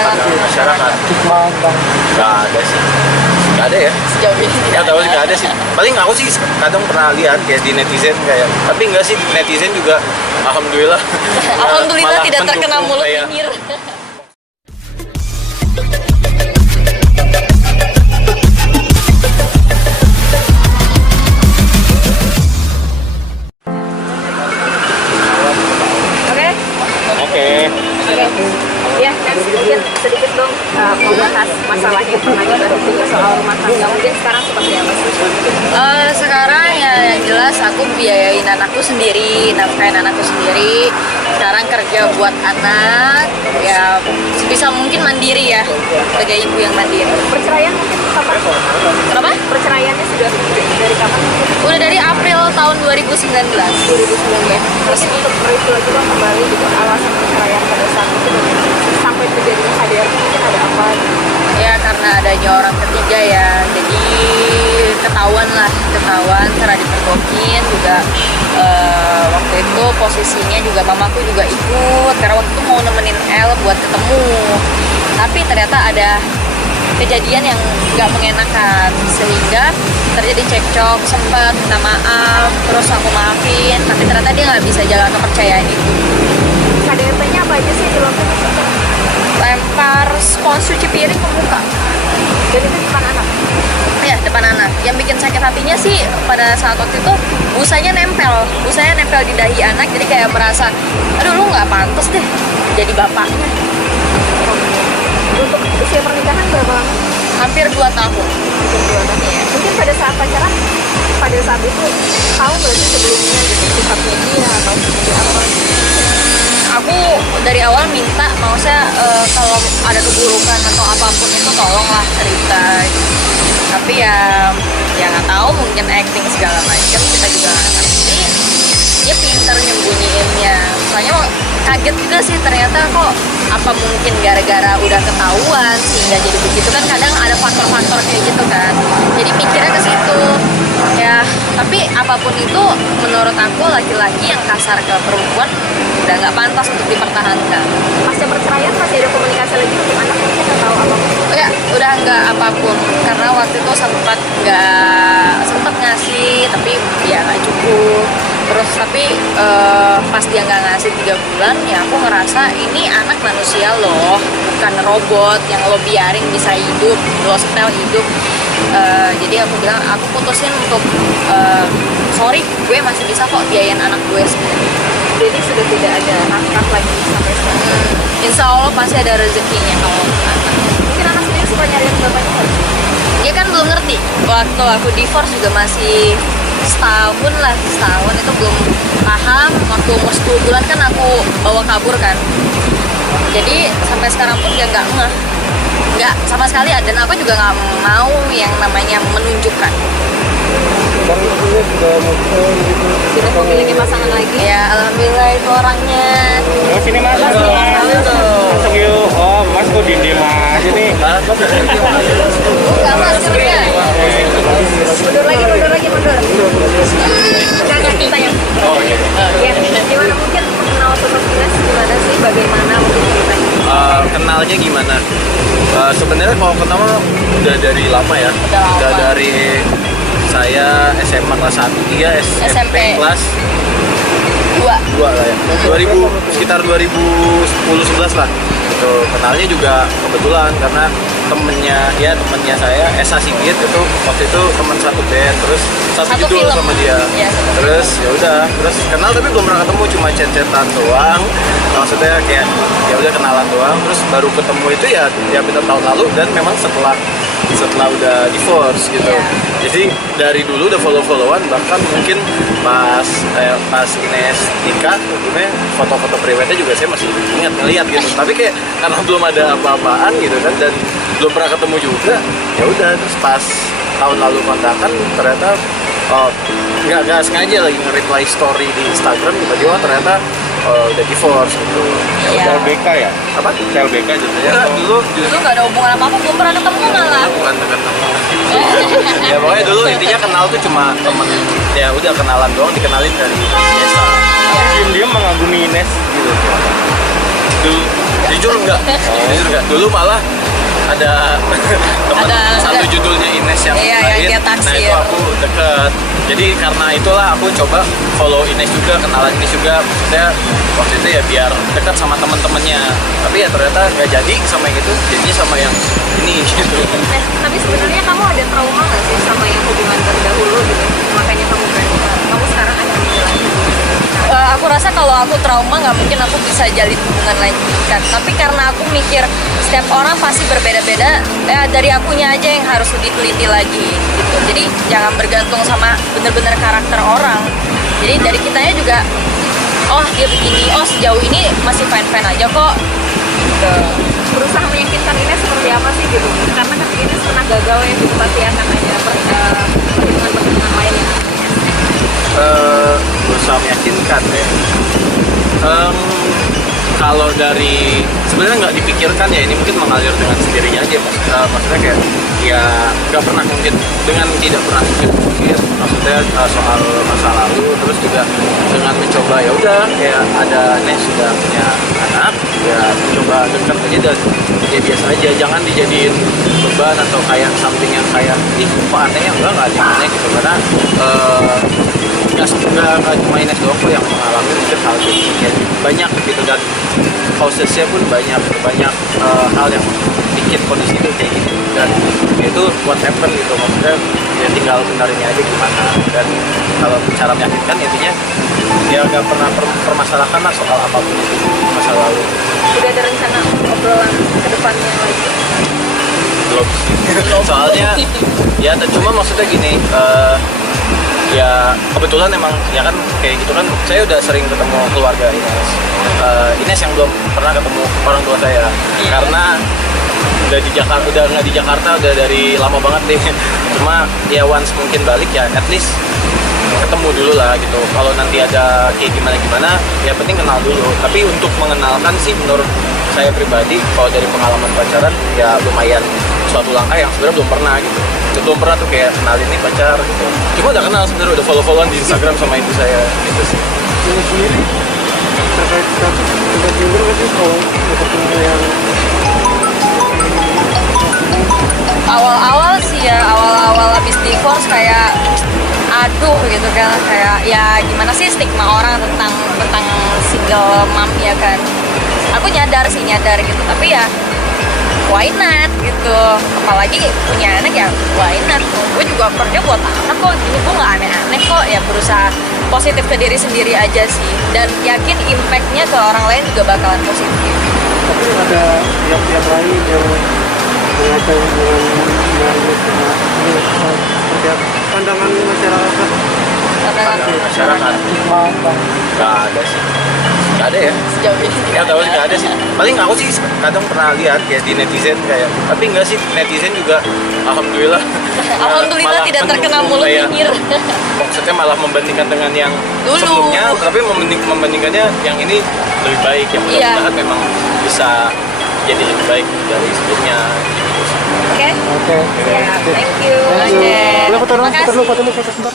pandangan masyarakat? Nggak ada sih, nggak ada ya. Sejauh ini tidak Nggak tahu sih, nggak ada sih. Paling aku sih kadang pernah lihat kayak di netizen kayak, tapi enggak sih, netizen juga alhamdulillah. Alhamdulillah malah tidak terkena mendukung mulut kayak, nyinyir. Oke. Ya, next mungkin sedikit dong membahas masalah yang pernah kita juga soal rumah tangga. Mungkin sekarang seperti apa sih? Sekarang ya yang jelas aku biayain anakku sendiri, nafkahin anakku sendiri. Sekarang kerja buat anak, ya sebisa mungkin mandiri ya, sebagai ibu yang mandiri. Perceraian mungkin kapan? Kenapa? Perceraiannya sudah dari kapan? Udah dari April tahun 2019. 2019. Mungkin untuk review lagi dong kembali gitu alasan perceraian pada saat itu sampai terjadinya KDRT mungkin ada apa? Ya karena adanya orang ketiga ya, jadi ketahuan karena dipergokin juga. Waktu itu posisinya juga mamaku juga ikut karena waktu itu mau nemenin El buat ketemu, tapi ternyata ada kejadian yang nggak mengenakan sehingga terjadi cekcok, sempat minta maaf, terus aku maafin, tapi ternyata dia nggak bisa jaga kepercayaan itu. KDRT-nya apa aja sih yang dilakukan? Lempar spons cuci piring ke muka. Dan itu depan anak. Ya, depan anak. Yang bikin sakit hatinya sih pada saat waktu itu busanya nempel di dahi anak, jadi kayak merasa, aduh lu nggak pantas deh jadi bapaknya. Untuk usia pernikahan berapa lama? Hampir 2 tahun. Iya. Mungkin pada saat pacaran, pada saat itu tahu nggak sih sebelumnya gitu sifatnya dia atau seperti apa? Aku dari awal minta, maksudnya kalau ada keburukan atau apapun itu tolonglah cerita. Tapi ya nggak tahu, mungkin acting segala macam, kita juga nggak ngerti. Dia pintar nyembunyiinnya. Soalnya kaget juga sih ternyata kok, apa mungkin gara-gara udah ketahuan sehingga jadi begitu kan, kadang ada faktor-faktor kayak gitu kan. Jadi mikirnya ke situ. Ya, tapi apapun itu menurut aku laki-laki yang kasar ke perempuan udah nggak pantas untuk dipertahankan. Pasca perceraian masih ada komunikasi lagi untuk anak mungkin atau apa? Ya udah nggak apapun, karena waktu itu sempat ngasih tapi ya nggak cukup. Terus tapi pas dia nggak ngasih 3 bulan, ya aku ngerasa ini anak manusia loh, bukan robot yang lo biarin bisa hidup, lo setel hidup. Jadi aku bilang, aku putusin untuk sorry, gue masih bisa kok biayain anak gue sendiri. Jadi sudah tidak ada nafkah lagi sampai sekarang. Insya Allah pasti ada rezekinya kalau untuk anak. Mungkin anak sendiri suka nyariin bapaknya kan? Dia kan belum ngerti. Waktu aku divorce juga masih setahun itu belum paham. Waktu umur 10 bulan kan aku bawa kabur kan. Jadi sampai sekarang pun dia nggak sama sekali. Dan aku juga nggak mau yang namanya menunjukkan. Sudah memiliki pasangan lagi? Ya alhamdulillah itu orangnya. Sini mas, masuk yuk. Oh mas kok dinding mas ini. Enggak mas sebenarnya. Mundur lagi. Enggak kita yang. Oh iya. Ya, gimana mungkin mengenal sosok Ines, gimana sih, bagaimana mungkin ceritanya? Kenalnya gimana? Sebenarnya kalau kenal udah dari lama ya. Udah lama. Udah dari saya SMA kelas 1, dia SMP kelas 2 lah ya. 2000 sekitar 2010-11 lah. Gitu. Kenalnya juga kebetulan karena temennya saya Esa Sigit itu waktu itu teman satu band, terus satu judul film sama dia. Ya, Terus ya udah, terus kenal tapi belum pernah ketemu, cuma chat-chatan doang. Maksudnya kayak ya udah kenalan doang, terus baru ketemu itu ya kita tahun lalu, dan memang setelah udah divorce gitu. Iya. Jadi dari dulu udah follow-followan, bahkan mungkin pas Ines nikah, mungkin foto-foto private juga saya masih ingat ngeliat gitu. Tapi kayak karena belum ada apa-apaan gitu kan, dan belum pernah ketemu juga, ya udah. Terus pas tahun lalu kontakan, ternyata nggak sengaja lagi nge-reply story di Instagram, tiba-tiba ternyata udah divorce gitu. Iya. LBK ya? Apa? LBK jadinya. Ya, dulu nggak ada hubungan apa-apa, belum pernah ketemu malah. bukan ketemu. Ya pokoknya dulu intinya kenal tuh cuma temen, ya udah kenalan doang, dikenalin dari biasa. Diam-diam mengagumi Ines gitu. Dulu jujur enggak. Dulu malah ada teman satu judulnya Ines yang Iya, lain. yang dia taksi Nah itu ya. aku deket. Jadi karena itulah aku coba follow Ines juga, kenalan Ines juga. Maksudnya waktu itu ya biar dekat sama teman-temannya. Tapi ya ternyata nggak jadi sama yang itu. Jadinya sama yang ini gitu. Tapi sebenarnya kamu ada trauma nggak sih sama yang hubungan terdahulu gitu? Makanya kamu berani. Kamu sekarang ada menjalani hubungan. Aku rasa kalau aku trauma nggak mungkin aku bisa jalin hubungan lagi kan. Tapi karena aku mikir setiap orang pasti berbeda-beda, dari akunya aja yang harus lebih teliti lagi gitu. Jadi jangan bergantung sama bener-bener karakter orang. Jadi dari kitanya juga, oh dia begini, oh sejauh ini masih fine-fine aja kok. Gitu. Berusaha meyakinkan Ines seperti apa sih gitu? Karena kan Ines pernah gagal ya gitu, pasti akan ada perhitungan-perhitungan lain ya. Berusaha meyakinkan ya. Kalau dari sebenarnya nggak dipikirkan ya, ini mungkin mengalir dengan sendirinya aja, maksudnya kayak ya nggak pernah mungkin dengan tidak pernah mungkin maksudnya soal masa lalu, terus juga dengan mencoba ya udah kayak ada Nes sudah punya anak ya coba dekat aja dan ya biasa aja, jangan dijadiin beban atau kayak something yang kayak ih kok aneh ya, enggak ada yang aneh gitu, karena nggak cuma Ines doang kok yang mengalami mungkin hal itu ya, banyak gitu, dan causesnya pun banyak hal yang bikin kondisi itu kayak gitu, dan ya itu what happened gitu, maksudnya ya tinggal benarnya aja gimana. Dan kalau cara meyakinkan intinya ya nggak pernah permasalahkan lah soal apapun itu masa lalu. Udah ada rencana obrolan ke depannya lagi? Belum sih. Soalnya ya cuma maksudnya gini, ya kebetulan emang ya kan kayak gitu kan, saya udah sering ketemu keluarga Ines. Ines yang belum pernah ketemu orang tua saya karena udah di Jakarta, udah nggak di Jakarta udah dari lama banget deh. Cuma ya once mungkin balik ya at least ketemu dulu lah gitu. Kalau nanti ada kayak gimana ya penting kenal dulu. Tapi untuk mengenalkan sih menurut saya pribadi kalau dari pengalaman pacaran ya lumayan suatu langkah yang sebenarnya belum pernah gitu. Belum pernah tuh kayak kenalin nih pacar gitu. Cuma udah kenal sebenarnya, udah follow-followan di Instagram sama ibu saya gitu sih. Ini sendiri terkait status sudah timbul nggak sih kalau ketemu yang Awal-awal sih ya, awal-awal habis divorce kayak aduh gitu kan, kayak ya gimana sih stigma orang tentang single mom ya kan. Aku nyadar gitu, tapi ya why not gitu, apalagi punya anak ya why not. Gue juga kerja buat anak kok, ini gue nggak aneh-aneh kok, ya berusaha positif ke diri sendiri aja sih, dan yakin impactnya ke orang lain juga bakalan positif. tapi ada pihak-pihak lain yang mengajak hubungan dengan sama ini seperti apa? Pandangan masyarakat Masyarakat nggak ada sih, nggak ada ya. Sejauh ini Ya tahu sih nggak ada sih. Paling aku sih kadang pernah lihat kayak di netizen kayak, tapi enggak sih, netizen juga alhamdulillah. alhamdulillah malah tidak terkena mendukung mulut kayak- nyinyir. Maksudnya malah membandingkan dengan yang Dulu. sebelumnya, tapi membandingkannya yang ini lebih baik, yang Iya. mudah-mudahan memang bisa jadi lebih baik dari sebelumnya. Gitu. Oke, Oke. ya, thank you. Thank you. Oke. Boleh foto dulu, Terima foto dulu, kasih. foto sebentar.